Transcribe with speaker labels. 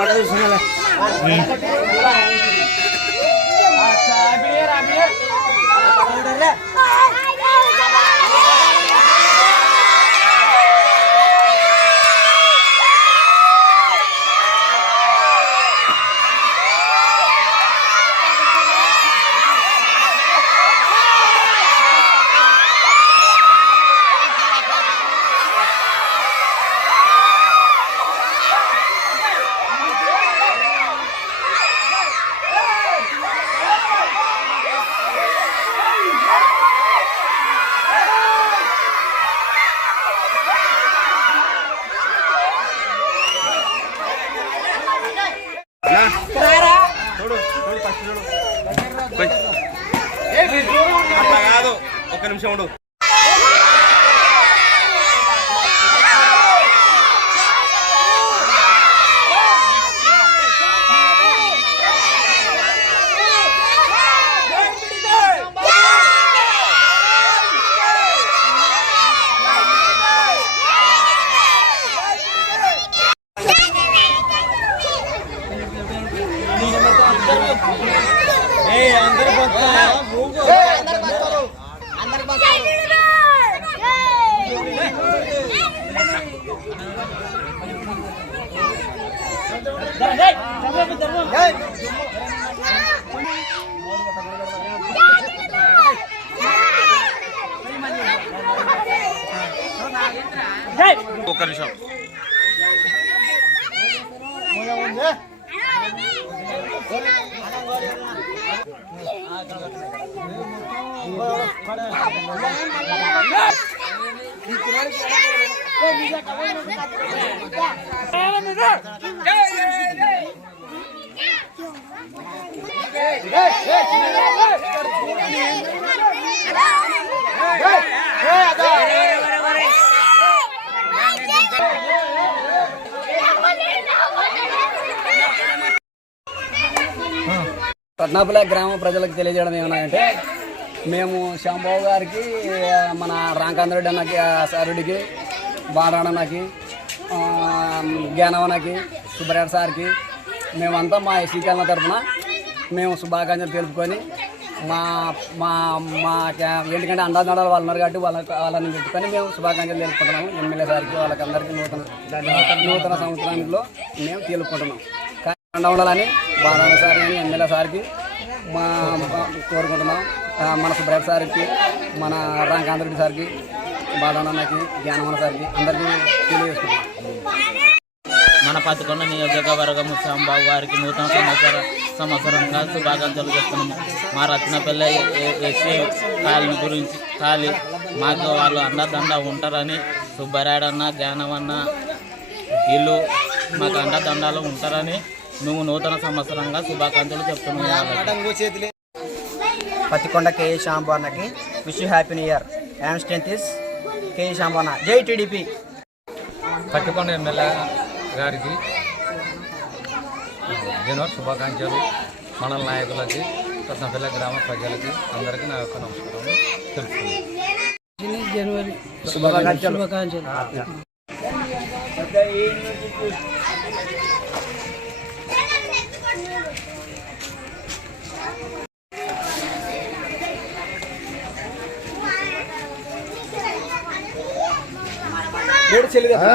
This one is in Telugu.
Speaker 1: Biar, biar. కాదు ఒక్క నిమిషం ఉండు. ఒక్క నిమిషం
Speaker 2: పట్నాపుల గ్రామ ప్రజలకు తెలియజేయడం ఏమన్నాయంటే మేము శ్యాంబాబు గారికి మన రాంకాంధ్రెడ్డి అన్నకి ఆ సారుడికి బాలరాడన్నకి జ్ఞానవనకి సుబ్బరెడ్డి సార్కి మేమంతా మా శ్రీకాళ తరఫున మేము శుభాకాంక్షలు తెలుపుకొని మా మా మా ఎందుకంటే అండాదండాలు వాళ్ళు ఉన్నారు కాబట్టి వాళ్ళ వాళ్ళని పెట్టుకొని మేము శుభాకాంక్షలు తెలుపుకుంటున్నాము. ఎమ్మెల్యే సార్కి వాళ్ళకందరికీ నూతన నూతన సంవత్సరానికిలో మేము తెలుపుకుంటున్నాం. కానీ అండ ఉండాలని బాలరాడ సార్ కానీ ఎమ్మెల్యే సార్కి మా కోరుకుంటున్నాం. మన సుబ్రహ్మ సార్కి మన రాంకాంధ్రెడ్డి సార్కి బాలరాడన్నకి జ్ఞానమణ సార్కి అందరికీ తెలియజేస్తున్నాం
Speaker 3: మన పత్తికొండ నియోజకవర్గం శ్యాంబాబు వారికి నూతన సంవత్సర సంవత్సరంగా శుభాకాంక్షలు చెప్తున్నాము మా రత్నపల్లె ఎస్సీ కాలనీ గురించి కాలి మాకు వాళ్ళు అండదండ ఉంటారని సుబ్బరాడన్న జ్ఞానమన్న వీళ్ళు మాకు అండదండాలు ఉంటారని మేము నూతన సంవత్సరంగా శుభాకాంక్షలు చెప్తున్నాము.
Speaker 4: పత్తికొండ కేఏ శాంబు అన్నకి wish happy new year and strength is KA Shambu అన్న జై టీడీపీ.
Speaker 5: పట్టుకొండ ఎమ్మెల్యే గారికి ఎన్నో శుభాకాంక్షలు. మండల నాయకులకి రత్నపల్లి గ్రామ ప్రజలకి అందరికీ నా యొక్క నమస్కారం తెలుపుతున్నాను.
Speaker 4: శుభాకాంక్షలు.
Speaker 2: বড় ছেলে দেখো।